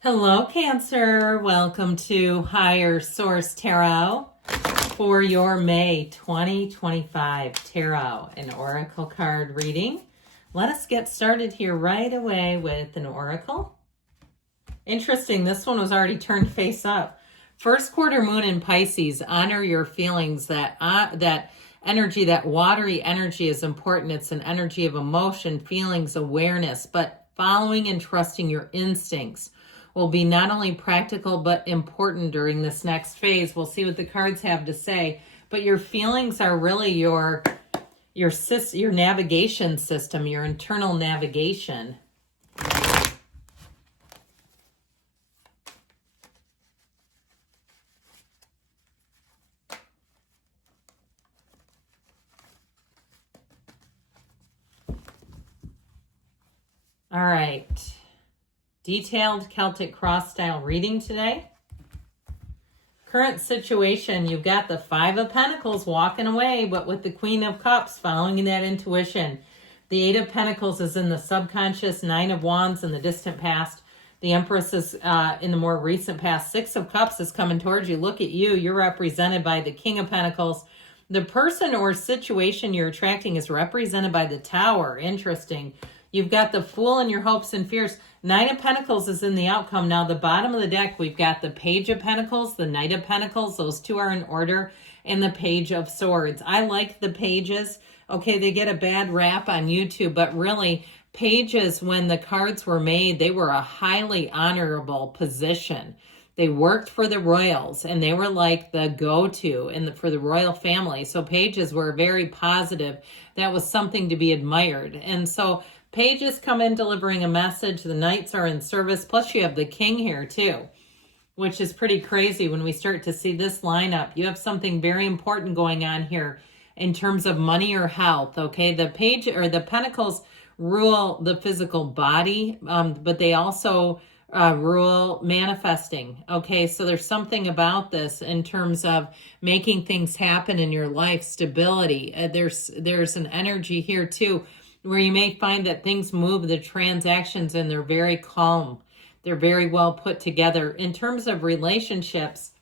Hello, Cancer. Welcome to Higher Source Tarot for your May 2025 Tarot and Oracle card reading. Let us get started here right away with an Oracle. Interesting, this one was already turned face up. First quarter moon in Pisces, honor your feelings. That energy, that watery energy is important. It's an energy of emotion, feelings, awareness, but following and trusting your instincts will be not only practical but important during this next phase. We'll see what the cards have to say, but your feelings are really your navigation system, your internal navigation. All right. Detailed Celtic cross style reading today. Current situation, you've got the Five of Pentacles walking away, but with the Queen of Cups following that intuition. The Eight of Pentacles is in the subconscious, Nine of Wands in the distant past. The Empress is in the more recent past. Six of Cups is coming towards you. Look at you. You're represented by the King of Pentacles. The person or situation you're attracting is represented by the Tower. Interesting. You've got the Fool in your hopes and fears. Nine of Pentacles is in the outcome. Now, the bottom of the deck, we've got the Page of Pentacles, the Knight of Pentacles. Those two are in order. And the Page of Swords. I like the pages. Okay, they get a bad rap on YouTube, but really, pages, when the cards were made, they were a highly honorable position. They worked for the royals, and they were like the go-to for the royal family. So pages were very positive. That was something to be admired. And so pages come in delivering a message. The knights are in service. Plus you have the king here too, which is pretty crazy when we start to see this lineup. You have something very important going on here in terms of money or health. Okay, the page or the pentacles rule the physical body, but they also rule manifesting. Okay, so there's something about this in terms of making things happen in your life, stability. There's an energy here too, where you may find that things move, the transactions, and they're very calm. They're very well put together. In terms of relationships,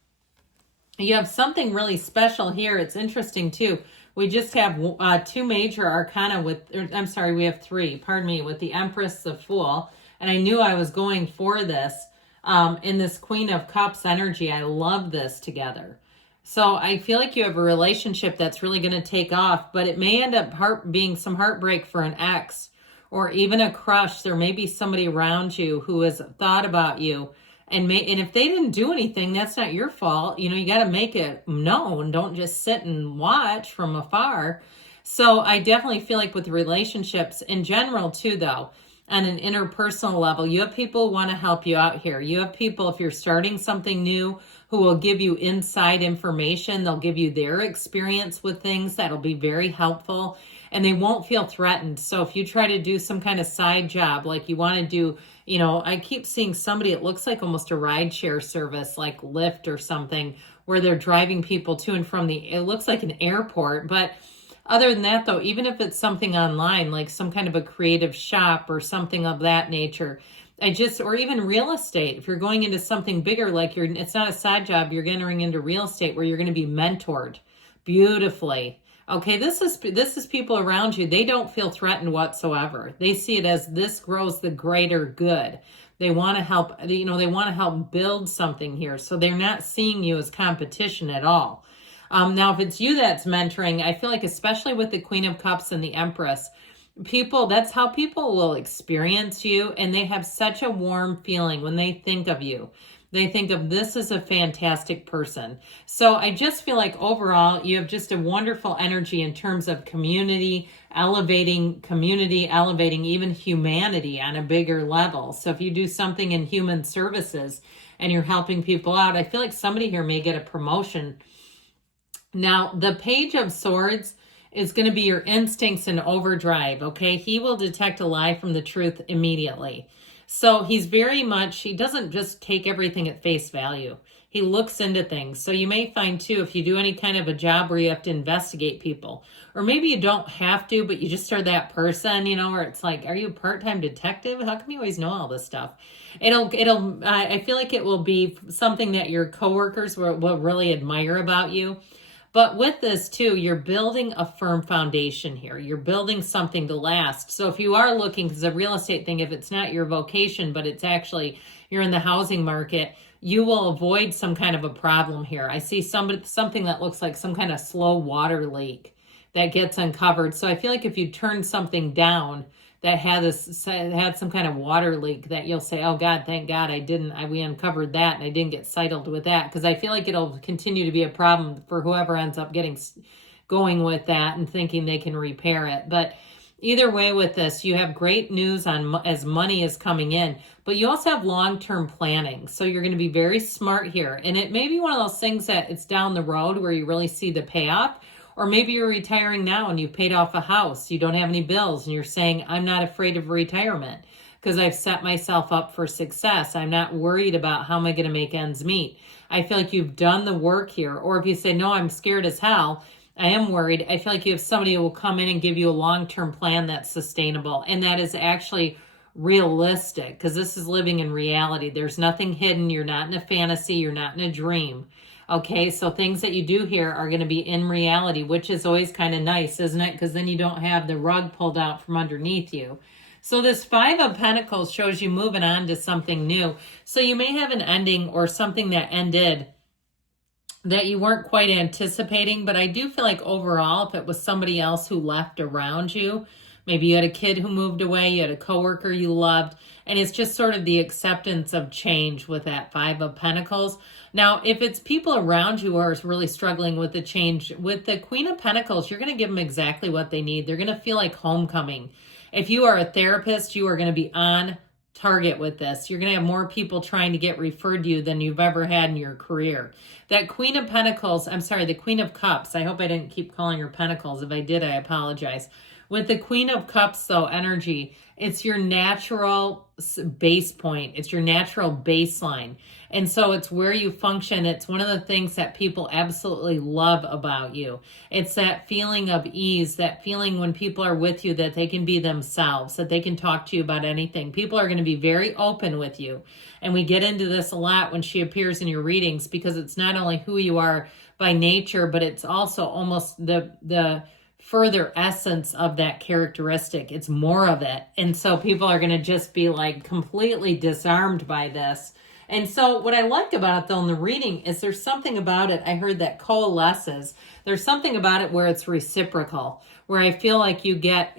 you have something really special here. It's interesting too. We just have two major arcana we have three, pardon me, with the Empress, the Fool. And I knew I was going for this in this Queen of Cups energy. I love this together. So I feel like you have a relationship that's really going to take off, but it may end up being some heartbreak for an ex or even a crush. There may be somebody around you who has thought about you, and if they didn't do anything, that's not your fault. You know, you got to make it known. Don't just sit and watch from afar. So I definitely feel like with relationships in general too, though, on an interpersonal level, you have people who want to help you out here. You have people, if you're starting something new, who will give you inside information. They'll give you their experience with things that'll be very helpful, and they won't feel threatened. So if you try to do some kind of side job, like you want to do, you know, I keep seeing somebody, it looks like almost a rideshare service, like Lyft or something, where they're driving people to and from it looks like an airport, but other than that, though, even if it's something online, like some kind of a creative shop or something of that nature, or even real estate, if you're going into something bigger, like it's not a side job, you're entering into real estate where you're going to be mentored beautifully. Okay, this is people around you. They don't feel threatened whatsoever. They see it as this grows the greater good. They want to help, they want to help build something here. So they're not seeing you as competition at all. Now, if it's you that's mentoring, I feel like especially with the Queen of Cups and the Empress, that's how people will experience you, and they have such a warm feeling when they think of you. They think of this as a fantastic person. So I just feel like overall, you have just a wonderful energy in terms of community, elevating even humanity on a bigger level. So if you do something in human services and you're helping people out, I feel like somebody here may get a promotion. Now, the Page of Swords is going to be your instincts in overdrive, okay? He will detect a lie from the truth immediately. So he doesn't just take everything at face value. He looks into things. So you may find too, if you do any kind of a job where you have to investigate people, or maybe you don't have to, but you just are that person, where it's like, are you a part-time detective? How come you always know all this stuff? I feel like it will be something that your coworkers will really admire about you. But with this too, you're building a firm foundation here. You're building something to last. So if you are looking, because a real estate thing, if it's not your vocation, but it's actually, you're in the housing market, you will avoid some kind of a problem here. I see something that looks like some kind of slow water leak that gets uncovered. So I feel like if you turn something down that had some kind of water leak, that you'll say, oh God, thank God we uncovered that and I didn't get saddled with that. Because I feel like it'll continue to be a problem for whoever ends up going with that and thinking they can repair it. But either way with this, you have great news as money is coming in, but you also have long-term planning. So you're going to be very smart here. And it may be one of those things that it's down the road where you really see the payoff. Or maybe you're retiring now and you've paid off a house. You don't have any bills and you're saying, I'm not afraid of retirement because I've set myself up for success. I'm not worried about how am I going to make ends meet. I feel like you've done the work here. Or if you say, no, I'm scared as hell, I am worried, I feel like you have somebody who will come in and give you a long-term plan that's sustainable. And that is actually realistic because this is living in reality. There's nothing hidden. You're not in a fantasy. You're not in a dream. Okay, so things that you do here are going to be in reality, which is always kind of nice, isn't it? Because then you don't have the rug pulled out from underneath you. So this 5 of Pentacles shows you moving on to something new. So you may have an ending or something that ended that you weren't quite anticipating, but I do feel like overall, if it was somebody else who left around you, maybe you had a kid who moved away, you had a coworker you loved, and it's just sort of the acceptance of change with that 5 of Pentacles. Now, if it's people around you who are really struggling with the change, with the Queen of Pentacles, you're going to give them exactly what they need. They're going to feel like homecoming. If you are a therapist, you are going to be on target with this. You're going to have more people trying to get referred to you than you've ever had in your career. That Queen of Pentacles, the Queen of Cups, I hope I didn't keep calling her Pentacles. If I did, I apologize. With the Queen of Cups, though, energy, it's your natural base point. It's your natural baseline. And so it's where you function. It's one of the things that people absolutely love about you. It's that feeling of ease, that feeling when people are with you that they can be themselves, that they can talk to you about anything. People are going to be very open with you. And we get into this a lot when she appears in your readings because it's not only who you are by nature, but it's also almost the further essence of that characteristic. It's more of it. And so people are going to just be like completely disarmed by this. And so what I like about it though in the reading is there's something about it. I heard that coalesces. There's something about it where it's reciprocal, where I feel like you get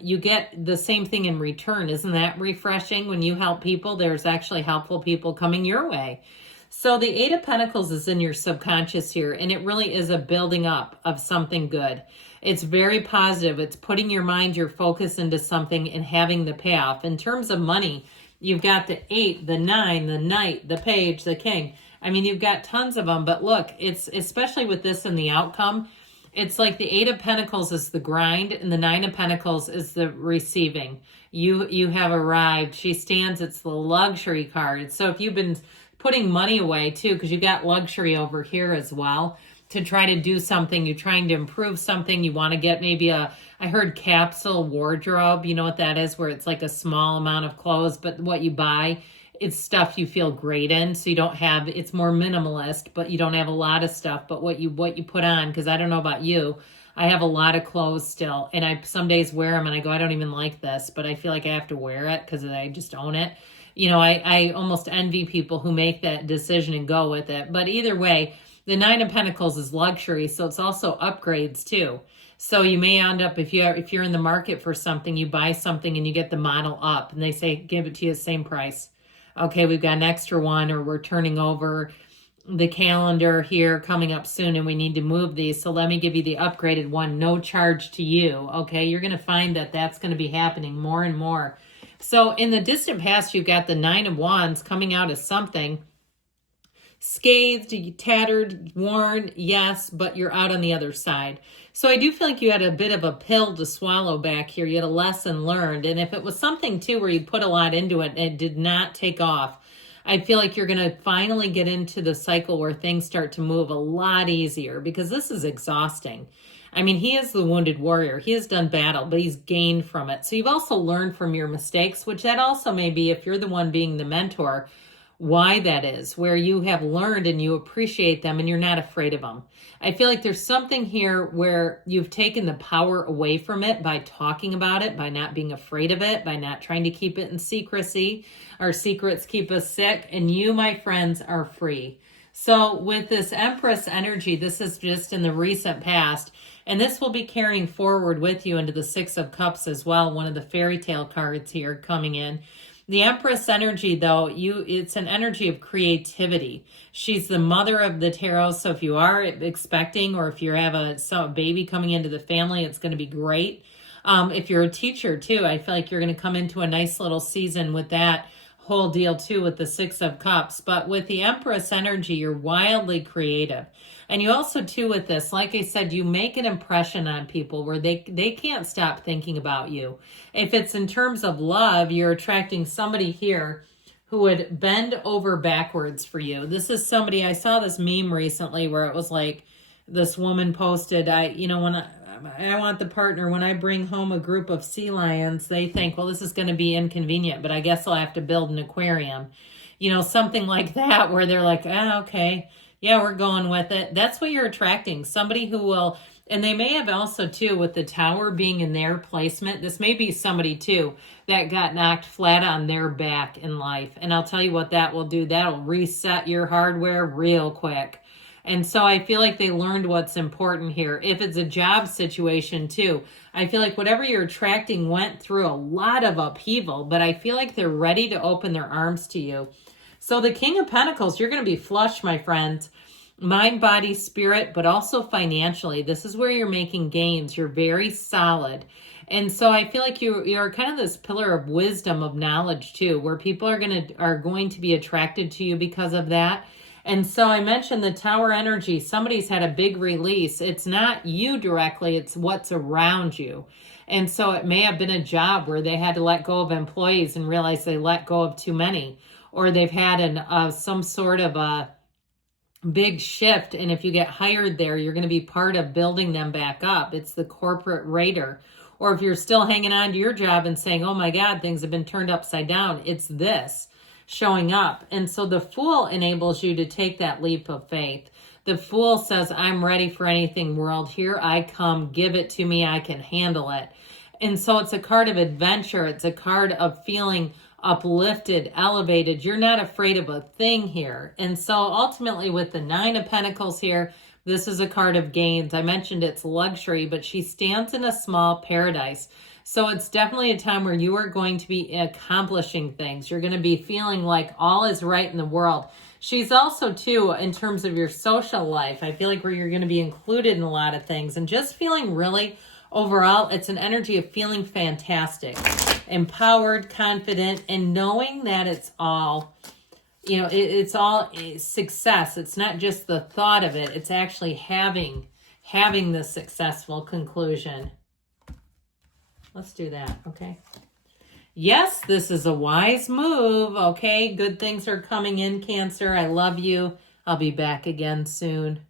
the same thing in return. Isn't that refreshing? When you help people, there's actually helpful people coming your way. So the 8 of Pentacles is in your subconscious here, and it really is a building up of something good. It's very positive. It's putting your mind, your focus into something and having the payoff. In terms of money, you've got the 8, the 9, the Knight, the Page, the King. I mean, you've got tons of them, but look, it's especially with this and the outcome, it's like the 8 of Pentacles is the grind and the 9 of Pentacles is the receiving. You have arrived. She stands, it's the luxury card. So if you've been putting money away too, because you got luxury over here as well, to try to do something, you're trying to improve something, you want to get maybe I heard capsule wardrobe, you know what that is, where it's like a small amount of clothes, but what you buy, it's stuff you feel great in, so you don't have, it's more minimalist, but you don't have a lot of stuff, but what you put on, because I don't know about you, I have a lot of clothes still, and I some days wear them and I go, I don't even like this, but I feel like I have to wear it because I just own it. You know, I almost envy people who make that decision and go with it. But either way, the 9 of Pentacles is luxury, so it's also upgrades too. So you may end up, if you're in the market for something, you buy something and you get the model up and they say, give it to you the same price. Okay, we've got an extra one, or we're turning over the calendar here coming up soon and we need to move these. So let me give you the upgraded one, no charge to you. Okay, you're going to find that that's going to be happening more and more. So in the distant past, you've got the 9 of Wands coming out as something scathed, tattered, worn, yes, but you're out on the other side. So I do feel like you had a bit of a pill to swallow back here. You had a lesson learned. And if it was something too where you put a lot into it and it did not take off, I feel like you're going to finally get into the cycle where things start to move a lot easier, because this is exhausting. I mean, he is the wounded warrior. He has done battle, but he's gained from it. So you've also learned from your mistakes, which that also may be, if you're the one being the mentor, why that is, where you have learned and you appreciate them and you're not afraid of them. I feel like there's something here where you've taken the power away from it by talking about it, by not being afraid of it, by not trying to keep it in secrecy. Our secrets keep us sick, and you, my friends, are free. So with this Empress energy, this is just in the recent past, and this will be carrying forward with you into the Six of Cups as well, one of the fairy tale cards here coming in. The Empress energy, though, it's an energy of creativity. She's the mother of the tarot, so if you are expecting, or if you have a baby coming into the family, it's going to be great. If you're a teacher, too, I feel like you're going to come into a nice little season with that whole deal, too, with the Six of Cups. But with the Empress energy, you're wildly creative. And you also, too, with this, like I said, you make an impression on people where they can't stop thinking about you. If it's in terms of love, you're attracting somebody here who would bend over backwards for you. This is somebody, I saw this meme recently where it was like, this woman posted, when I want the partner, when I bring home a group of sea lions, they think, well, this is going to be inconvenient, but I guess I'll have to build an aquarium. Something like that, where they're like, okay. Yeah, we're going with it. That's what you're attracting. Somebody who will, and they may have also, too, with the tower being in their placement, this may be somebody, too, that got knocked flat on their back in life. And I'll tell you what that will do. That'll reset your hardware real quick. And so I feel like they learned what's important here. If it's a job situation, too, I feel like whatever you're attracting went through a lot of upheaval, but I feel like they're ready to open their arms to you. So the King of Pentacles, you're going to be flush, my friends. Mind, body, spirit, but also financially. This is where you're making gains. You're very solid. And so I feel like you're kind of this pillar of wisdom, of knowledge, too, where people are going to be attracted to you because of that. And so I mentioned the Tower energy. Somebody's had a big release. It's not you directly. It's what's around you. And so it may have been a job where they had to let go of employees and realize they let go of too many. Or they've had some sort of a big shift. And if you get hired there, you're going to be part of building them back up. It's the corporate raider. Or if you're still hanging on to your job and saying, oh my God, things have been turned upside down, it's this showing up. And so the Fool enables you to take that leap of faith. The Fool says, I'm ready for anything, world. Here I come. Give it to me. I can handle it. And so it's a card of adventure. It's a card of feeling uplifted, elevated. You're not afraid of a thing here. And so ultimately with the Nine of Pentacles here, this is a card of gains. I mentioned it's luxury, but she stands in a small paradise. So it's definitely a time where you are going to be accomplishing things. You're going to be feeling like all is right in the world. She's also, too, in terms of your social life, I feel like where you're going to be included in a lot of things and just feeling really, overall, it's an energy of feeling fantastic, empowered, confident, and knowing that it's all, it's all success. It's not just the thought of it. It's actually having the successful conclusion. Let's do that, okay? Yes, this is a wise move, okay? Good things are coming in, Cancer. I love you. I'll be back again soon.